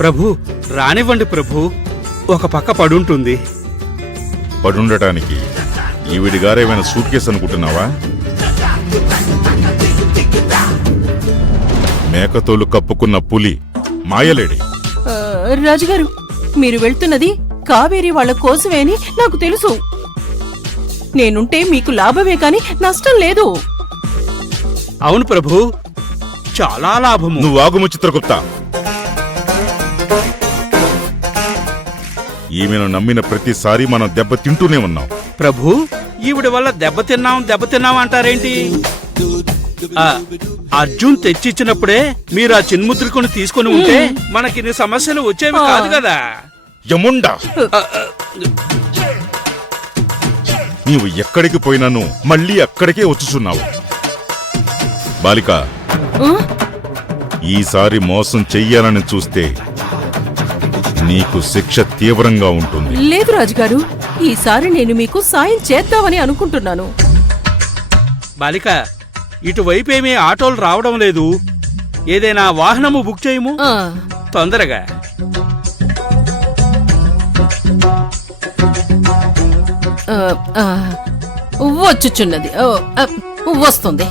ప్రభు రానివ్వండి ప్రభు, ఒక పక్క పడుంటుంది. పడుండటానికి ఈవిడి గారేమైనా సూట్ కేసు అనుకుంటున్నావా? మేకతోలు కప్పుకున్న పులి మాయలేడి. రాజుగారు, మీరు వెళ్తున్నది కావేరి వాళ్ళ కోసమే అని నాకు తెలుసు. నేనుంటే మీకు లాభమే కాని నష్టం లేదు. అవును ప్రభు, చాలా లాభము. నువ్వు ఆగుము చిత్రగుప్త. ఈమెను నమ్మిన ప్రతిసారి మనం దెబ్బతింటూనే ఉన్నాం. ప్రభు, ఈవిడ వల్ల దెబ్బతిన్నాం అంటారేంటి? అర్జున్ తెచ్చిచ్చినప్పుడే మీరు ఆ చిన్ముద్రికను తీసుకుని ఉంటే మనకిన్ని సమస్యలు వచ్చేవి కాదు కదా. యముండా, నీవు ఎక్కడికి పోయినాను మళ్ళీ అక్కడికే వచ్చుచున్నావు. బాలిక, ఈసారి మోసం చెయ్యాలని చూస్తే నీకు శిక్ష తీవ్రంగా ఉంటుంది. లేదు రాజుగారు, ఈసారి నేను మీకు సాయం చేద్దామని అనుకుంటున్నాను. బాలిక, ఇటువైపేమీ ఆటోలు రావడం లేదు. ఏదైనా వాహనము బుక్ చేయము తొందరగా. వచ్చుచున్నది, వస్తుంది.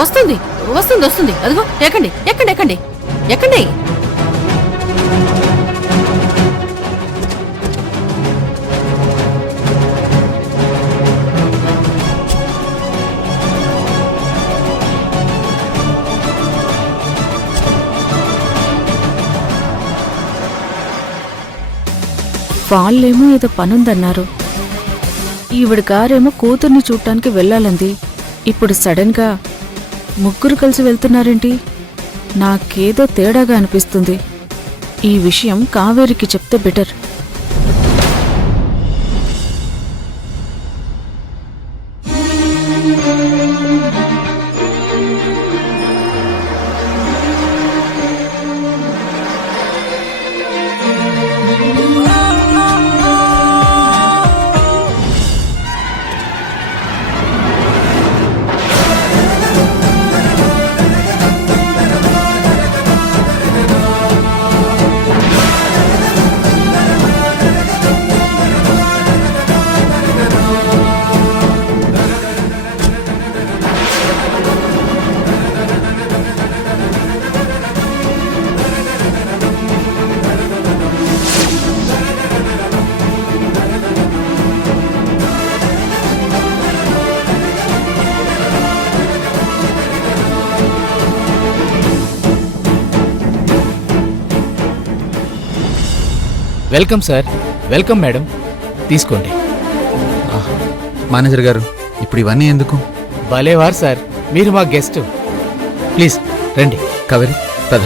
వస్తుంది వస్తుంది వస్తుంది. అదిగో, ఎక్కండి ఎక్కండి ఎక్కండి ఎక్కండి. వాళ్ళేమో ఏదో పనుందన్నారు. ఈవిడ గారేమో కూతుర్ని చూడటానికి వెళ్ళాలంది. ఇప్పుడు సడన్ గా ముగ్గురు కలిసి వెళ్తున్నారేంటి? నాకేదో తేడాగా అనిపిస్తుంది. ఈ విషయం కావేరికి చెప్తే better. Welcome sir. Welcome madam, తీసుకోండి. మేనేజర్ గారు, ఇప్పుడు ఇవన్నీ ఎందుకు? భలేవారు సార్, మీరు మా గెస్ట్. ప్లీజ్ రండి. కావేరి, పద.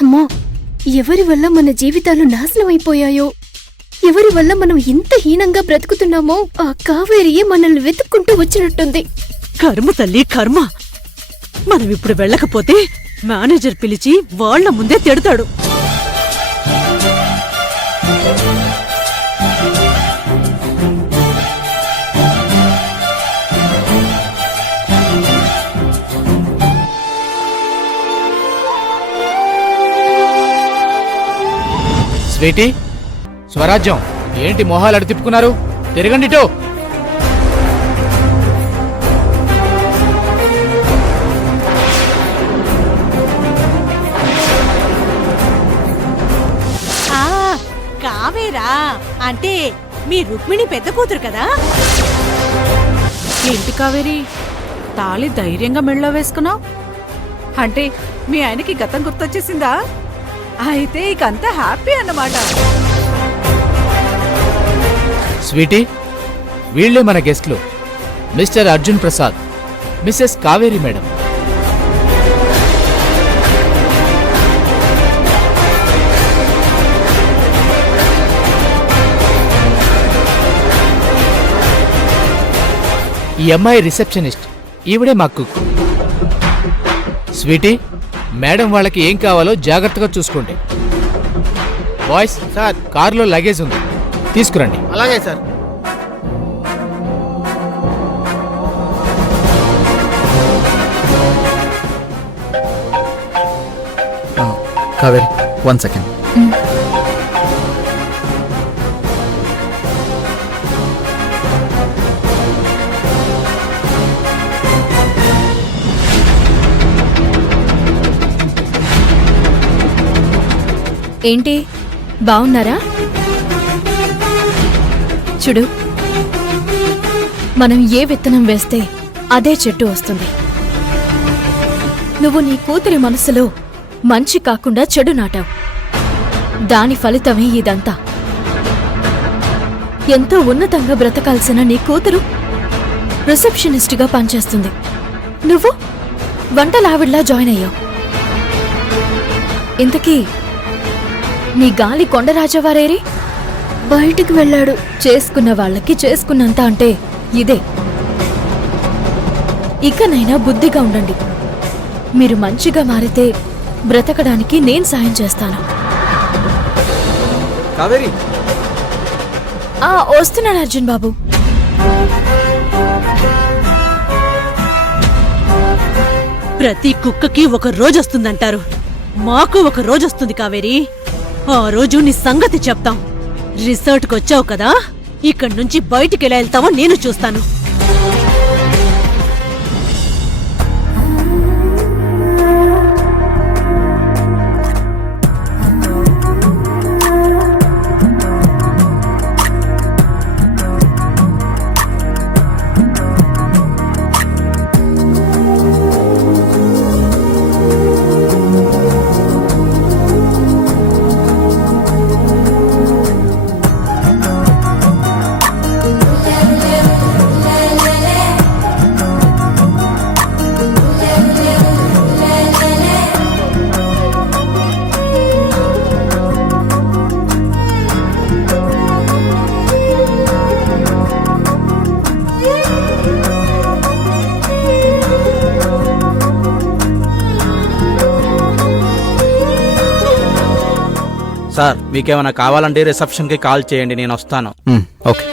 అమ్మా, ఎవరి వల్ల మన జీవితాలు నాశనం అయిపోయాయో, ఎవరి వల్ల మనం ఇంత హీనంగా బ్రతుకుతున్నామో ఆ కావేరియే మనల్ని వెతుక్కుంటూ వచ్చినట్టుంది. కర్మ తల్లి కర్మ. మనం ఇప్పుడు వెళ్ళకపోతే మేనేజర్ పిలిచి వాళ్ళ ముందే తిడతాడు. స్వీటీ, స్వరాజ్యం, ఏంటి మొహాలు అడి తిప్పుకున్నారు? తిరగండిటో. కావేరా అంటే మీ రుక్మిణి పెద్ద కూతురు కదా? ఏంటి కావేరి, తాళి ధైర్యంగా మెళ్ళో వేసుకున్నావు? అంటే మీ ఆయనకి గతం గుర్తొచ్చేసిందా? అయితే ఇకంతా హ్యాపీ అన్నమాట. స్వీటీ, వీళ్లే మన గెస్ట్లు. Mr Arjun Prasad, Mrs Kaveri madam. ఈ అమ్మాయి రిసెప్షనిస్ట్, ఈవిడే మా కుక్. స్వీటీ, మేడం వాళ్ళకి ఏం కావాలో జాగ్రత్తగా చూసుకోండి. బాయ్స్, సార్ కారులో లగేజ్ ఉంది, తీసుకురండి. అలాగే సార్. కావేరి 1 సెకండ్. ఏంటి బావున్నారా? చూడు, మనం ఏ విత్తనం వేస్తే అదే చెట్టు వస్తుంది. నువ్వు నీ కూతురి మనసులో మంచి కాకుండా చెడు నాటావు. దాని ఫలితమే ఇదంతా. ఎంతో ఉన్నతంగా బ్రతకాల్సిన నీ కూతురు రిసెప్షనిస్ట్గా పనిచేస్తుంది. నువ్వు వంటలావిడ్లా జాయిన్ అయ్యావు. ఇంతకీ నీ గాలి కొండరాజవారేరి? బయటికి వెళ్ళాడు. చేసుకున్న వాళ్ళకి చేసుకున్నంత అంటే ఇదే. ఇకనైనా బుద్ధిగా ఉండండి. మీరు మంచిగా మారితే బ్రతకడానికి నేను సాయం చేస్తాను. కావేరి, వస్తున్నాను అర్జున్ బాబు. ప్రతి కుక్కకి ఒక రోజు వస్తుందంటారు. మాకు ఒక రోజు వస్తుంది కావేరి. ఆ రోజు నీ సంగతి చెప్తాం. రిసార్ట్కి వచ్చావు కదా, ఇక్కడి నుంచి బయటికి ఎలా వెళ్తావో నేను చూస్తాను. సార్ మీకేమైనా కావాలంటే రిసెప్షన్కి కాల్ చేయండి, నేను వస్తాను. ఓకే.